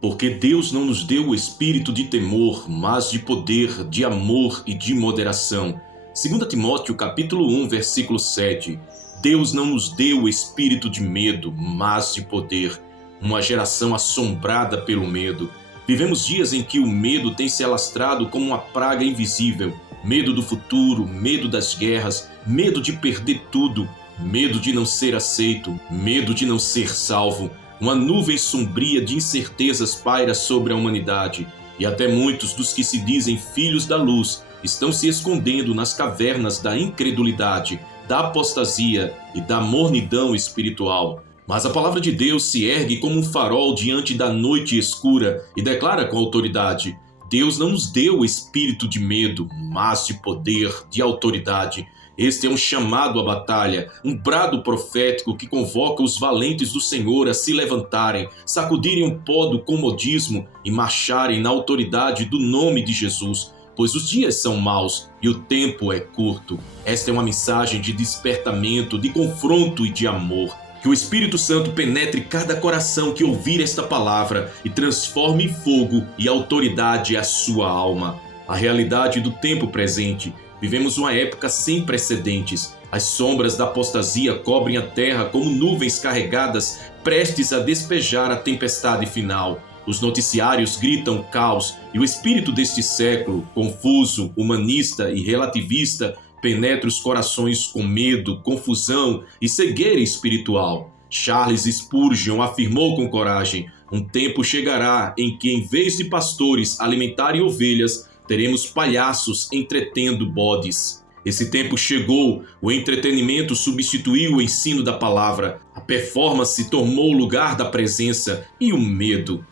Porque Deus não nos deu o espírito de temor, mas de poder, de amor e de moderação. 2 Timóteo capítulo 1, versículo 7. Deus não nos deu o espírito de medo, mas de poder. Uma geração assombrada pelo medo. Vivemos dias em que o medo tem se alastrado como uma praga invisível. Medo do futuro, medo das guerras, medo de perder tudo, medo de não ser aceito, medo de não ser salvo. Uma nuvem sombria de incertezas paira sobre a humanidade, e até muitos dos que se dizem filhos da luz estão se escondendo nas cavernas da incredulidade, da apostasia e da mornidão espiritual. Mas a palavra de Deus se ergue como um farol diante da noite escura e declara com autoridade: Deus não nos deu o espírito de medo, mas de poder, de autoridade. Este é um chamado à batalha, um brado profético que convoca os valentes do Senhor a se levantarem, sacudirem o pó do comodismo e marcharem na autoridade do nome de Jesus, pois os dias são maus e o tempo é curto. Esta é uma mensagem de despertamento, de confronto e de amor. Que o Espírito Santo penetre cada coração que ouvir esta palavra e transforme em fogo e autoridade a sua alma. A realidade do tempo presente. Vivemos uma época sem precedentes. As sombras da apostasia cobrem a terra como nuvens carregadas, prestes a despejar a tempestade final. Os noticiários gritam caos e o espírito deste século, confuso, humanista e relativista, penetra os corações com medo, confusão e cegueira espiritual. Charles Spurgeon afirmou com coragem: um tempo chegará em que, em vez de pastores alimentarem ovelhas, teremos palhaços entretendo bodes. Esse tempo chegou, o entretenimento substituiu o ensino da palavra, a performance tomou o lugar da presença e o medo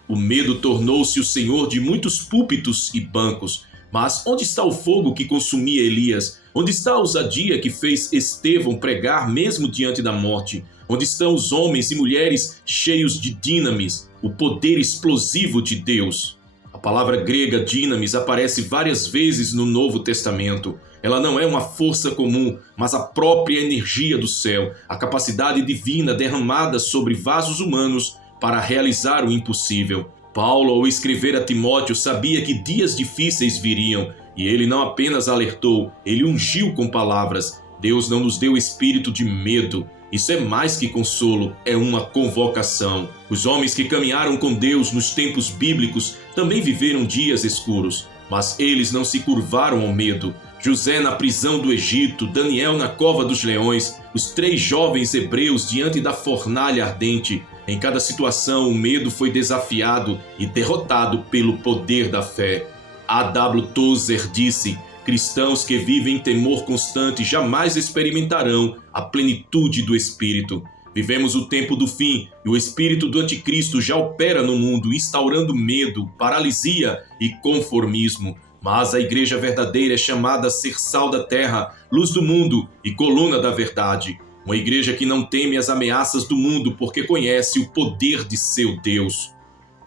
tornou-se o senhor de muitos púlpitos e bancos. Mas onde está o fogo que consumia Elias? Onde está a ousadia que fez Estevão pregar mesmo diante da morte? Onde estão os homens e mulheres cheios de dinamis, o poder explosivo de Deus? A palavra grega dinamis aparece várias vezes no Novo Testamento. Ela não é uma força comum, mas a própria energia do céu, a capacidade divina derramada sobre vasos humanos para realizar o impossível. Paulo, ao escrever a Timóteo, sabia que dias difíceis viriam, e ele não apenas alertou, ele ungiu com palavras. Deus não nos deu espírito de medo. Isso é mais que consolo, é uma convocação. Os homens que caminharam com Deus nos tempos bíblicos também viveram dias escuros, mas eles não se curvaram ao medo. José na prisão do Egito, Daniel na cova dos leões, os 3 jovens hebreus diante da fornalha ardente. Em cada situação, o medo foi desafiado e derrotado pelo poder da fé. A.W. Tozer disse: cristãos que vivem em temor constante jamais experimentarão a plenitude do Espírito. Vivemos o tempo do fim e o espírito do anticristo já opera no mundo, instaurando medo, paralisia e conformismo. Mas a igreja verdadeira é chamada a ser sal da terra, luz do mundo e coluna da verdade. Uma igreja que não teme as ameaças do mundo porque conhece o poder de seu Deus.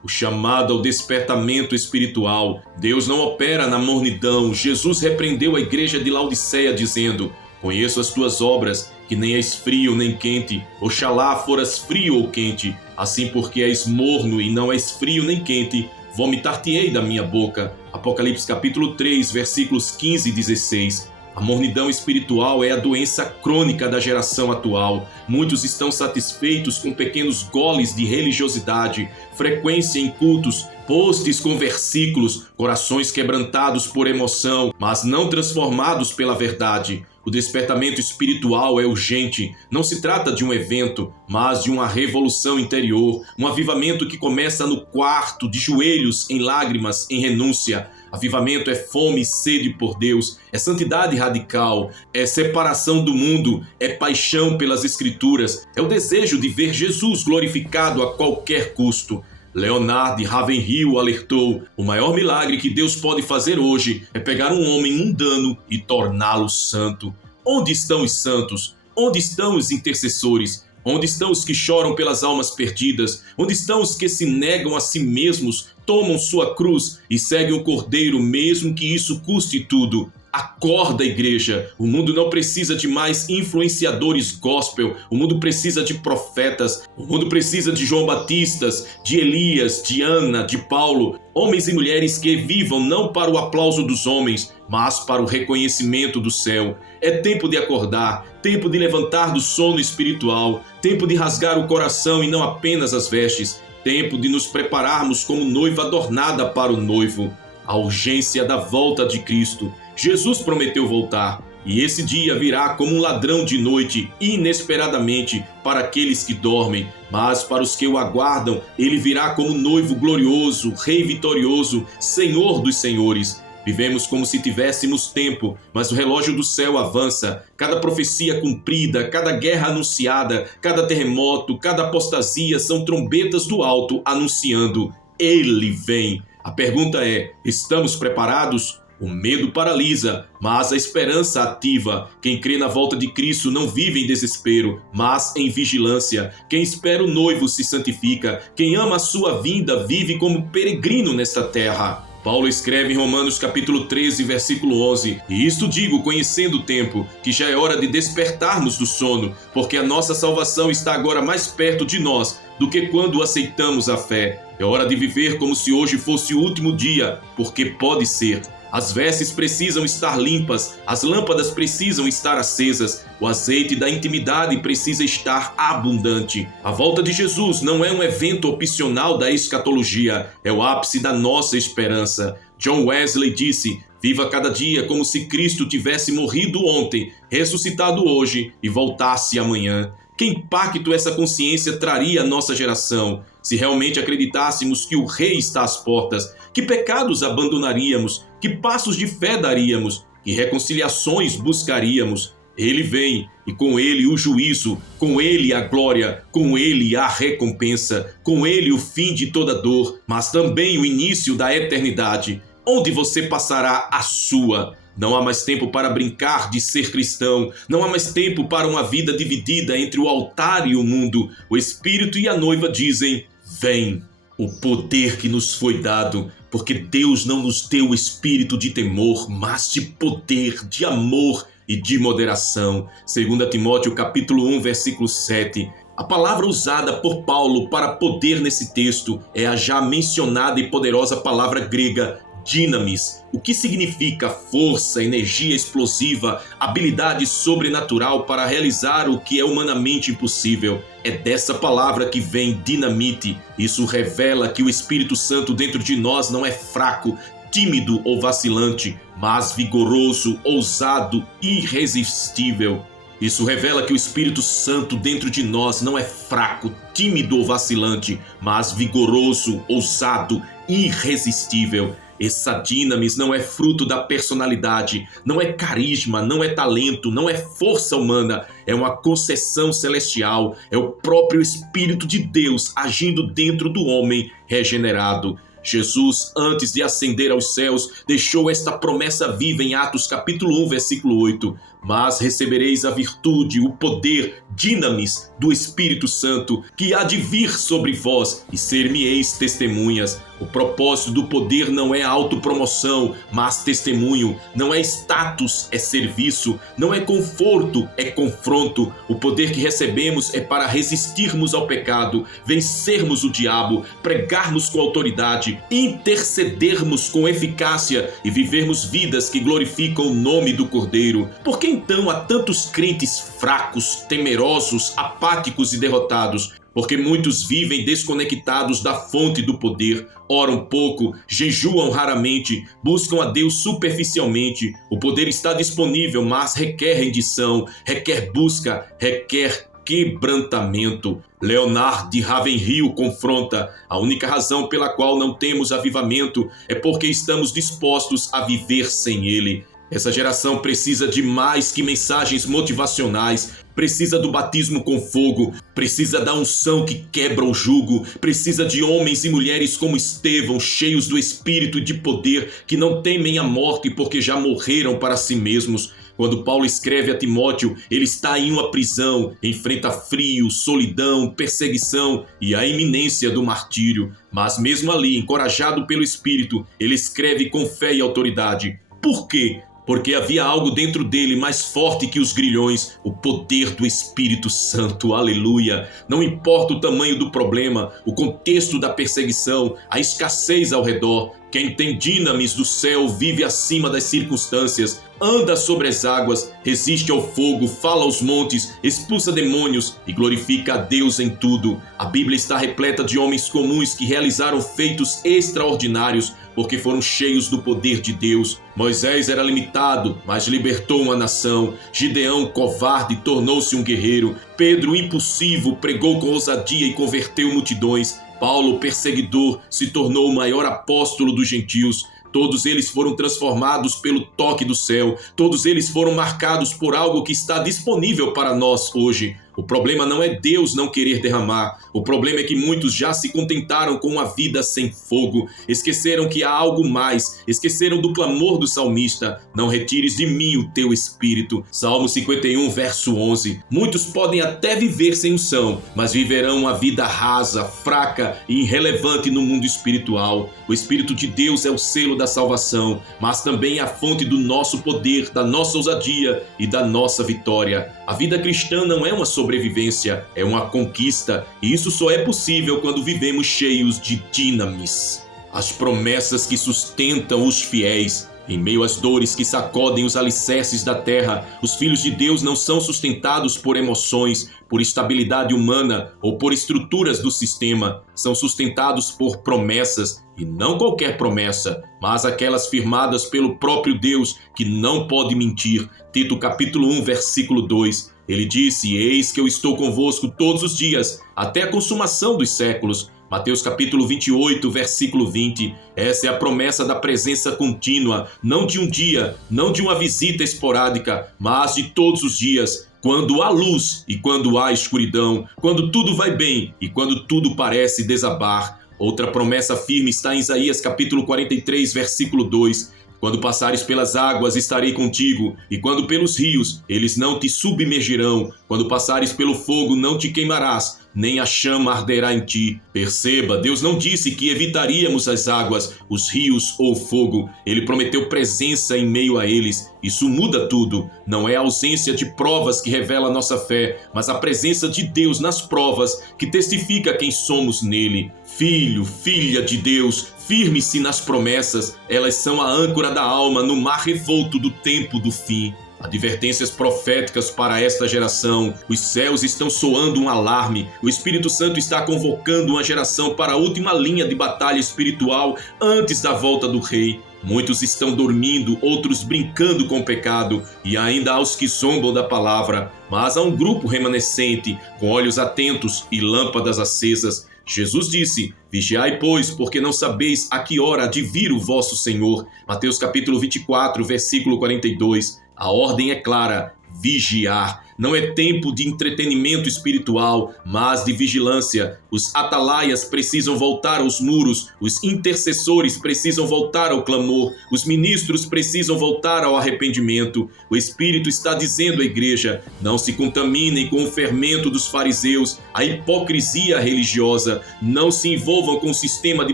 O chamado ao despertamento espiritual. Deus não opera na mornidão. Jesus repreendeu a igreja de Laodiceia dizendo: conheço as tuas obras, que nem és frio nem quente. Oxalá foras frio ou quente. Assim, porque és morno e não és frio nem quente, vomitar-te-ei da minha boca. Apocalipse capítulo 3, versículos 15 e 16. A mornidão espiritual é a doença crônica da geração atual. Muitos estão satisfeitos com pequenos goles de religiosidade, frequência em cultos, posts com versículos, corações quebrantados por emoção, mas não transformados pela verdade. O despertamento espiritual é urgente. Não se trata de um evento, mas de uma revolução interior, um avivamento que começa no quarto, de joelhos, em lágrimas, em renúncia. Avivamento é fome e sede por Deus, é santidade radical, é separação do mundo, é paixão pelas Escrituras, é o desejo de ver Jesus glorificado a qualquer custo. Leonard Ravenhill alertou: o maior milagre que Deus pode fazer hoje é pegar um homem mundano e torná-lo santo. Onde estão os santos? Onde estão os intercessores? Onde estão os que choram pelas almas perdidas? Onde estão os que se negam a si mesmos, tomam sua cruz e seguem o Cordeiro, mesmo que isso custe tudo? Acorda, igreja. O mundo não precisa de mais influenciadores gospel. O mundo precisa de profetas. O mundo precisa de João Batistas, de Elias, de Ana, de Paulo. Homens e mulheres que vivam não para o aplauso dos homens, mas para o reconhecimento do céu. É tempo de acordar, tempo de levantar do sono espiritual, tempo de rasgar o coração e não apenas as vestes, tempo de nos prepararmos como noiva adornada para o noivo. A urgência da volta de Cristo. Jesus prometeu voltar, e esse dia virá como um ladrão de noite, inesperadamente, para aqueles que dormem, mas para os que o aguardam, ele virá como noivo glorioso, rei vitorioso, Senhor dos senhores. Vivemos como se tivéssemos tempo, mas o relógio do céu avança. Cada profecia cumprida, cada guerra anunciada, cada terremoto, cada apostasia são trombetas do alto anunciando: Ele vem. A pergunta é: estamos preparados? O medo paralisa, mas a esperança ativa. Quem crê na volta de Cristo não vive em desespero, mas em vigilância. Quem espera o noivo se santifica. Quem ama a sua vinda vive como peregrino nesta terra. Paulo escreve em Romanos capítulo 13, versículo 11: E isto digo, conhecendo o tempo, que já é hora de despertarmos do sono, porque a nossa salvação está agora mais perto de nós do que quando aceitamos a fé. É hora de viver como se hoje fosse o último dia, porque pode ser. As vestes precisam estar limpas, as lâmpadas precisam estar acesas, o azeite da intimidade precisa estar abundante. A volta de Jesus não é um evento opcional da escatologia, é o ápice da nossa esperança. John Wesley disse: viva cada dia como se Cristo tivesse morrido ontem, ressuscitado hoje e voltasse amanhã. Que impacto essa consciência traria à nossa geração? Se realmente acreditássemos que o Rei está às portas, que pecados abandonaríamos, que passos de fé daríamos, que reconciliações buscaríamos. Ele vem, e com ele o juízo, com ele a glória, com ele a recompensa, com ele o fim de toda dor, mas também o início da eternidade, onde você passará a sua. Não há mais tempo para brincar de ser cristão. Não há mais tempo para uma vida dividida entre o altar e o mundo. O Espírito e a noiva dizem: vem. O poder que nos foi dado, porque Deus não nos deu o espírito de temor, mas de poder, de amor e de moderação. 2 Timóteo capítulo 1, versículo 7. A palavra usada por Paulo para poder nesse texto é a já mencionada e poderosa palavra grega Dinamis, o que significa força, energia explosiva, habilidade sobrenatural para realizar o que é humanamente impossível. É dessa palavra que vem dinamite. Isso revela que o Espírito Santo dentro de nós não é fraco, tímido ou vacilante, mas vigoroso, ousado, irresistível. Isso revela que o Espírito Santo dentro de nós não é fraco, tímido ou vacilante, mas vigoroso, ousado, irresistível. Essa dinamis não é fruto da personalidade, não é carisma, não é talento, não é força humana, é uma concessão celestial, é o próprio Espírito de Deus agindo dentro do homem regenerado. Jesus, antes de ascender aos céus, deixou esta promessa viva em Atos capítulo 1, versículo 8. Mas recebereis a virtude, o poder, dinamis, do Espírito Santo, que há de vir sobre vós, e ser-me-eis testemunhas. O propósito do poder não é autopromoção, mas testemunho. Não é status, é serviço. Não é conforto, é confronto. O poder que recebemos é para resistirmos ao pecado, vencermos o diabo, pregarmos com autoridade, intercedermos com eficácia e vivermos vidas que glorificam o nome do Cordeiro. Por que então há tantos crentes fracos, temerosos, apáticos e derrotados? Porque muitos vivem desconectados da fonte do poder, oram pouco, jejuam raramente, buscam a Deus superficialmente. O poder está disponível, mas requer rendição, requer busca, requer quebrantamento. Leonard de Ravenhill confronta: a única razão pela qual não temos avivamento é porque estamos dispostos a viver sem ele. Essa geração precisa de mais que mensagens motivacionais, precisa do batismo com fogo, precisa da unção que quebra o jugo, precisa de homens e mulheres como Estevão, cheios do Espírito e de poder, que não temem a morte porque já morreram para si mesmos. Quando Paulo escreve a Timóteo, ele está em uma prisão, enfrenta frio, solidão, perseguição e a iminência do martírio. Mas mesmo ali, encorajado pelo Espírito, ele escreve com fé e autoridade. Por quê? porque havia algo dentro dele mais forte que os grilhões, o poder do Espírito Santo, aleluia. Não importa o tamanho do problema, o contexto da perseguição, a escassez ao redor, quem tem dinamis do céu vive acima das circunstâncias, anda sobre as águas, resiste ao fogo, fala aos montes, expulsa demônios e glorifica a Deus em tudo. A Bíblia está repleta de homens comuns que realizaram feitos extraordinários porque foram cheios do poder de Deus. Moisés era limitado, mas libertou uma nação. Gideão, covarde, tornou-se um guerreiro. Pedro, impulsivo, pregou com ousadia e converteu multidões. Paulo, perseguidor, se tornou o maior apóstolo dos gentios. Todos eles foram transformados pelo toque do céu. Todos eles foram marcados por algo que está disponível para nós hoje. O problema não é Deus não querer derramar. O problema é que muitos já se contentaram com uma vida sem fogo. Esqueceram que há algo mais. Esqueceram do clamor do salmista. Não retires de mim o teu espírito. Salmo 51, verso 11. Muitos podem até viver sem unção, mas viverão uma vida rasa, fraca e irrelevante no mundo espiritual. O Espírito de Deus é o selo da salvação, mas também é a fonte do nosso poder, da nossa ousadia e da nossa vitória. A vida cristã não é uma sobrevivência, é uma conquista, e isso só é possível quando vivemos cheios de dinamis. As promessas que sustentam os fiéis. Em meio às dores que sacodem os alicerces da terra, os filhos de Deus não são sustentados por emoções, por estabilidade humana ou por estruturas do sistema. São sustentados por promessas, e não qualquer promessa, mas aquelas firmadas pelo próprio Deus, que não pode mentir. Tito capítulo 1, versículo 2. Ele disse: eis que eu estou convosco todos os dias, até a consumação dos séculos. Mateus capítulo 28, versículo 20. Essa é a promessa da presença contínua, não de um dia, não de uma visita esporádica, mas de todos os dias. Quando há luz e quando há escuridão, quando tudo vai bem e quando tudo parece desabar. Outra promessa firme está em Isaías capítulo 43, versículo 2. Quando passares pelas águas, estarei contigo, e quando pelos rios, eles não te submergirão. Quando passares pelo fogo, não te queimarás, nem a chama arderá em ti. Perceba, Deus não disse que evitaríamos as águas, os rios ou o fogo. Ele prometeu presença em meio a eles. Isso muda tudo. Não é a ausência de provas que revela a nossa fé, mas a presença de Deus nas provas que testifica quem somos nele. Filho, filha de Deus, firme-se nas promessas. Elas são a âncora da alma no mar revolto do tempo do fim. Advertências proféticas para esta geração. Os céus estão soando um alarme. O Espírito Santo está convocando uma geração para a última linha de batalha espiritual antes da volta do Rei. Muitos estão dormindo, outros brincando com o pecado, e ainda há os que zombam da palavra. Mas há um grupo remanescente, com olhos atentos e lâmpadas acesas. Jesus disse: vigiai, pois, porque não sabeis a que hora há de vir o vosso Senhor. Mateus capítulo 24, versículo 42. A ordem é clara: vigiar. Não é tempo de entretenimento espiritual, mas de vigilância. Os atalaias precisam voltar aos muros, os intercessores precisam voltar ao clamor, os ministros precisam voltar ao arrependimento. O Espírito está dizendo à igreja: não se contaminem com o fermento dos fariseus, a hipocrisia religiosa, não se envolvam com o sistema de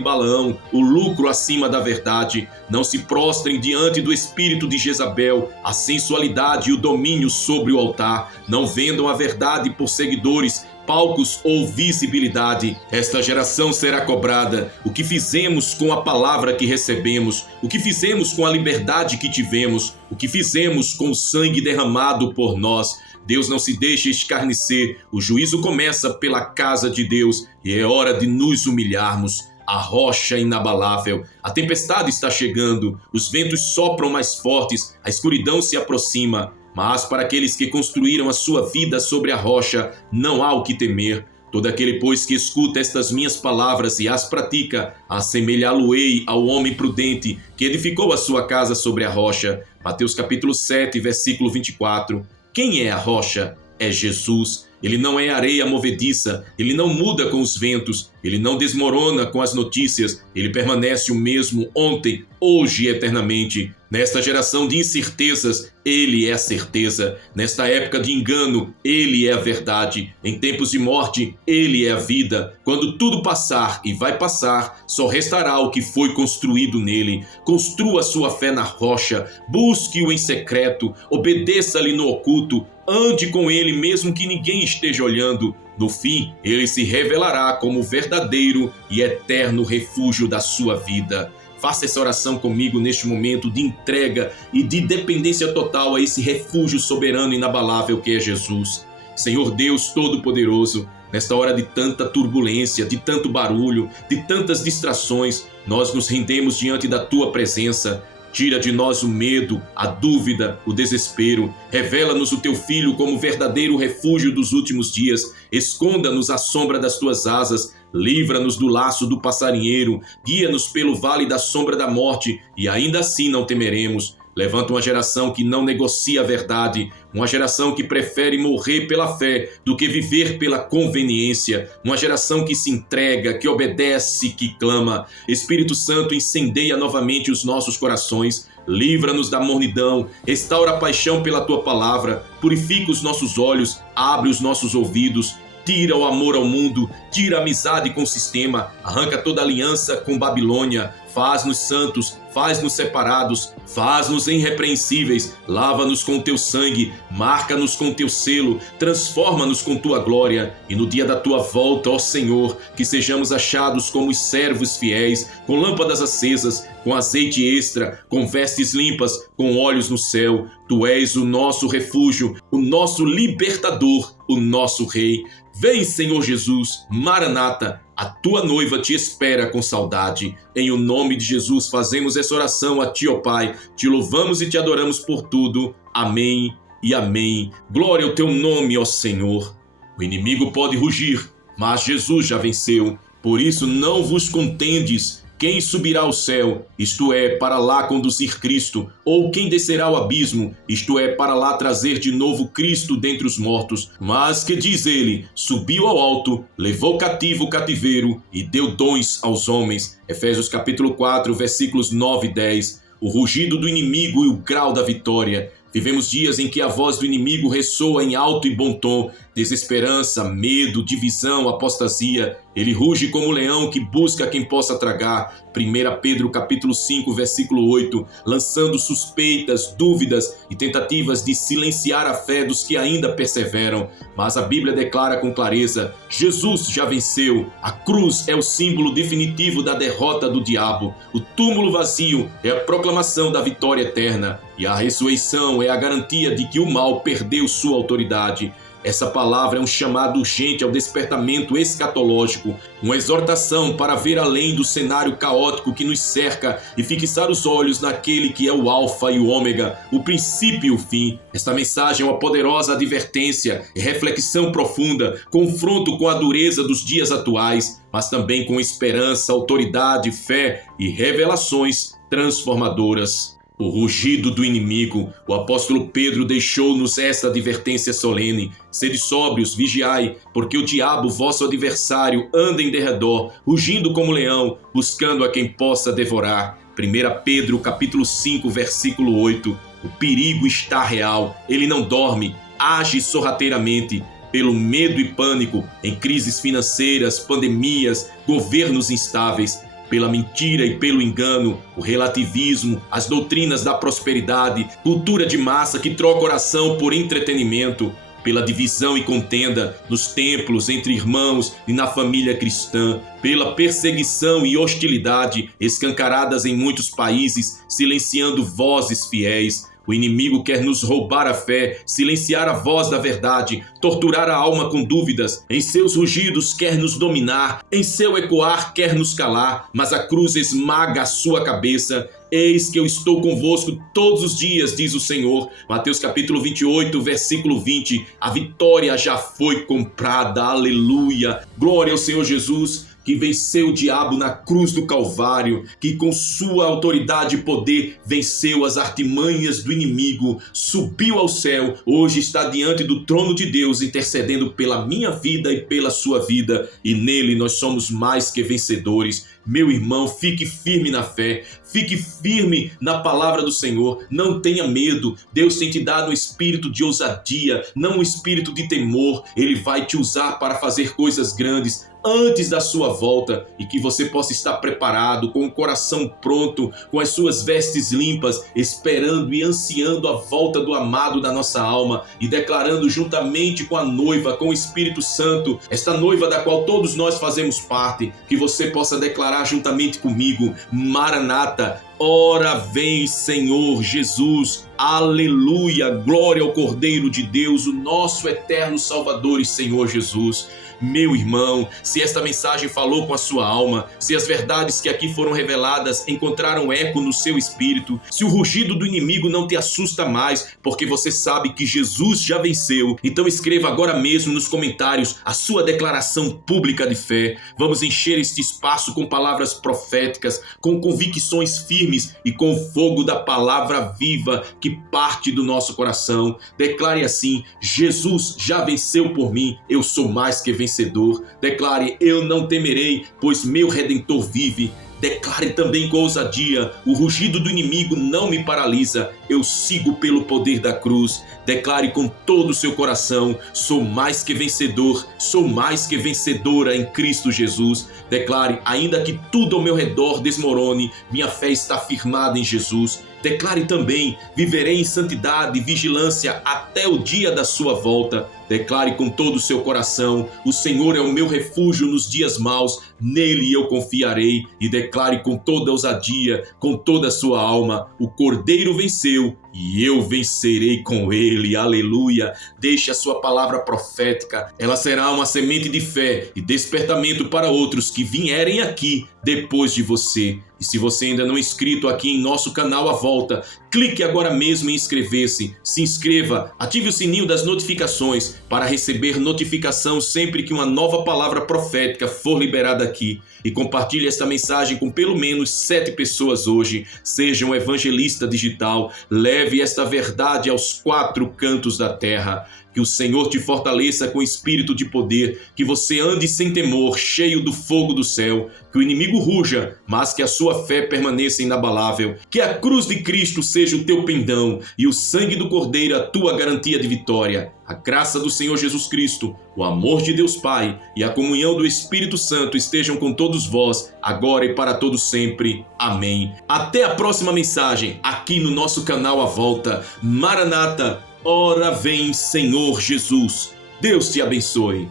Balaão, o lucro acima da verdade, não se prostrem diante do espírito de Jezabel, a sensualidade e o domínio sobre o altar. Não vendam a verdade por seguidores, palcos ou visibilidade. Esta geração será cobrada. O que fizemos com a palavra que recebemos? O que fizemos com a liberdade que tivemos? O que fizemos com o sangue derramado por nós? Deus não se deixa escarnecer. O juízo começa pela casa de Deus e é hora de nos humilharmos. A rocha inabalável. A tempestade está chegando. Os ventos sopram mais fortes. A escuridão se aproxima. Mas para aqueles que construíram a sua vida sobre a rocha, não há o que temer. Todo aquele, pois, que escuta estas minhas palavras e as pratica, assemelhá-lo-ei ao homem prudente que edificou a sua casa sobre a rocha. Mateus capítulo 7, versículo 24. Quem é a rocha? É Jesus. Ele não é areia movediça, ele não muda com os ventos, ele não desmorona com as notícias, ele permanece o mesmo ontem, hoje e eternamente. Nesta geração de incertezas, Ele é a certeza. Nesta época de engano, Ele é a verdade. Em tempos de morte, Ele é a vida. Quando tudo passar e vai passar, só restará o que foi construído nele. Construa sua fé na rocha, busque-o em secreto, obedeça-lhe no oculto, ande com Ele mesmo que ninguém esteja olhando. No fim, Ele se revelará como o verdadeiro e eterno refúgio da sua vida. Faça essa oração comigo neste momento de entrega e de dependência total a esse refúgio soberano e inabalável que é Jesus. Senhor Deus Todo-Poderoso, nesta hora de tanta turbulência, de tanto barulho, de tantas distrações, nós nos rendemos diante da Tua presença. Tira de nós o medo, a dúvida, o desespero. Revela-nos o Teu Filho como verdadeiro refúgio dos últimos dias. Esconda-nos à sombra das Tuas asas. Livra-nos do laço do passarinheiro. Guia-nos pelo vale da sombra da morte. E ainda assim não temeremos. Levanta uma geração que não negocia a verdade, uma geração que prefere morrer pela fé do que viver pela conveniência, uma geração que se entrega, que obedece, que clama. Espírito Santo, incendeia novamente os nossos corações, livra-nos da mornidão, restaura a paixão pela Tua palavra, purifica os nossos olhos, abre os nossos ouvidos, tira o amor ao mundo, tira a amizade com o sistema, arranca toda aliança com Babilônia, faz-nos santos, faz-nos separados, faz-nos irrepreensíveis, lava-nos com Teu sangue, marca-nos com Teu selo, transforma-nos com Tua glória, e no dia da Tua volta, ó Senhor, que sejamos achados como os servos fiéis, com lâmpadas acesas, com azeite extra, com vestes limpas, com olhos no céu. Tu és o nosso refúgio, o nosso libertador, o nosso Rei. Vem, Senhor Jesus, Maranata, a Tua noiva te espera com saudade. Em o nome de Jesus fazemos essa oração a Ti, ó Pai. Te louvamos e Te adoramos por tudo. Amém e amém. Glória ao Teu nome, ó Senhor. O inimigo pode rugir, mas Jesus já venceu. Por isso não vos contendes. Quem subirá ao céu, isto é, para lá conduzir Cristo, ou quem descerá ao abismo, isto é, para lá trazer de novo Cristo dentre os mortos. Mas que diz ele, subiu ao alto, levou cativo o cativeiro e deu dons aos homens. Efésios capítulo 4, versículos 9 e 10. O rugido do inimigo e o grau da vitória. Vivemos dias em que a voz do inimigo ressoa em alto e bom tom, desesperança, medo, divisão, apostasia. Ele ruge como um leão que busca quem possa tragar. 1 Pedro capítulo 5, versículo 8, lançando suspeitas, dúvidas e tentativas de silenciar a fé dos que ainda perseveram. Mas a Bíblia declara com clareza, Jesus já venceu. A cruz é o símbolo definitivo da derrota do diabo. O túmulo vazio é a proclamação da vitória eterna. E a ressurreição é a garantia de que o mal perdeu sua autoridade. Essa palavra é um chamado urgente ao despertamento escatológico, uma exortação para ver além do cenário caótico que nos cerca e fixar os olhos naquele que é o Alfa e o Ômega, o princípio e o fim. Esta mensagem é uma poderosa advertência e reflexão profunda, confronto com a dureza dos dias atuais, mas também com esperança, autoridade, fé e revelações transformadoras. O rugido do inimigo. O apóstolo Pedro deixou-nos esta advertência solene. Sede sóbrios, vigiai, porque o diabo, vosso adversário, anda em derredor, rugindo como leão, buscando a quem possa devorar. 1 Pedro capítulo 5, versículo 8. O perigo está real, ele não dorme, age sorrateiramente, pelo medo e pânico, em crises financeiras, pandemias, governos instáveis, pela mentira e pelo engano, o relativismo, as doutrinas da prosperidade, cultura de massa que troca oração por entretenimento, pela divisão e contenda nos templos, entre irmãos e na família cristã, pela perseguição e hostilidade escancaradas em muitos países, silenciando vozes fiéis. O inimigo quer nos roubar a fé, silenciar a voz da verdade, torturar a alma com dúvidas. Em seus rugidos quer nos dominar, em seu ecoar quer nos calar, mas a cruz esmaga a sua cabeça. Eis que eu estou convosco todos os dias, diz o Senhor. Mateus capítulo 28, versículo 20. A vitória já foi comprada, aleluia. Glória ao Senhor Jesus, que venceu o diabo na cruz do Calvário, que com sua autoridade e poder venceu as artimanhas do inimigo, subiu ao céu, hoje está diante do trono de Deus, intercedendo pela minha vida e pela sua vida, e nele nós somos mais que vencedores. Meu irmão, fique firme na fé, fique firme na palavra do Senhor, não tenha medo. Deus tem te dado um espírito de ousadia, não um espírito de temor. Ele vai te usar para fazer coisas grandes antes da sua volta, e que você possa estar preparado, com o coração pronto, com as suas vestes limpas, esperando e ansiando a volta do amado da nossa alma e declarando juntamente com a noiva, com o Espírito Santo, esta noiva da qual todos nós fazemos parte, que você possa declarar juntamente comigo: Maranata, ora vem Senhor Jesus, aleluia, glória ao Cordeiro de Deus, o nosso eterno Salvador e Senhor Jesus. Meu irmão, se esta mensagem falou com a sua alma, se as verdades que aqui foram reveladas encontraram eco no seu espírito, se o rugido do inimigo não te assusta mais, porque você sabe que Jesus já venceu, então escreva agora mesmo nos comentários a sua declaração pública de fé. Vamos encher este espaço com palavras proféticas, com convicções firmes e com o fogo da palavra viva que parte do nosso coração. Declare assim: Jesus já venceu por mim, eu sou mais que vencedor. Declare: eu não temerei, pois meu Redentor vive. Declare também com ousadia: o rugido do inimigo não me paralisa, eu sigo pelo poder da cruz. Declare com todo o seu coração: sou mais que vencedor, sou mais que vencedora em Cristo Jesus. Declare: ainda que tudo ao meu redor desmorone, minha fé está firmada em Jesus. Declare também: viverei em santidade e vigilância até o dia da sua volta. Declare com todo o seu coração: o Senhor é o meu refúgio nos dias maus, nele eu confiarei. E declare com toda ousadia, com toda a sua alma: o Cordeiro venceu e eu vencerei com ele. Aleluia! Deixe a sua palavra profética, ela será uma semente de fé e despertamento para outros que vierem aqui depois de você. E se você ainda não é inscrito aqui em nosso canal À Volta, clique agora mesmo em inscrever-se. Se inscreva, ative o sininho das notificações para receber notificação sempre que uma nova palavra profética for liberada aqui. E compartilhe esta mensagem com pelo menos 7 pessoas hoje. Seja um evangelista digital, leve esta verdade aos 4 cantos da terra. Que o Senhor te fortaleça com espírito de poder, que você ande sem temor, cheio do fogo do céu, que o inimigo ruja, mas que a sua fé permaneça inabalável, que a cruz de Cristo seja o teu pendão e o sangue do Cordeiro a tua garantia de vitória. A graça do Senhor Jesus Cristo, o amor de Deus Pai e a comunhão do Espírito Santo estejam com todos vós, agora e para todos sempre. Amém. Até a próxima mensagem, aqui no nosso canal À Volta. Maranata, ora vem Senhor Jesus. Deus te abençoe.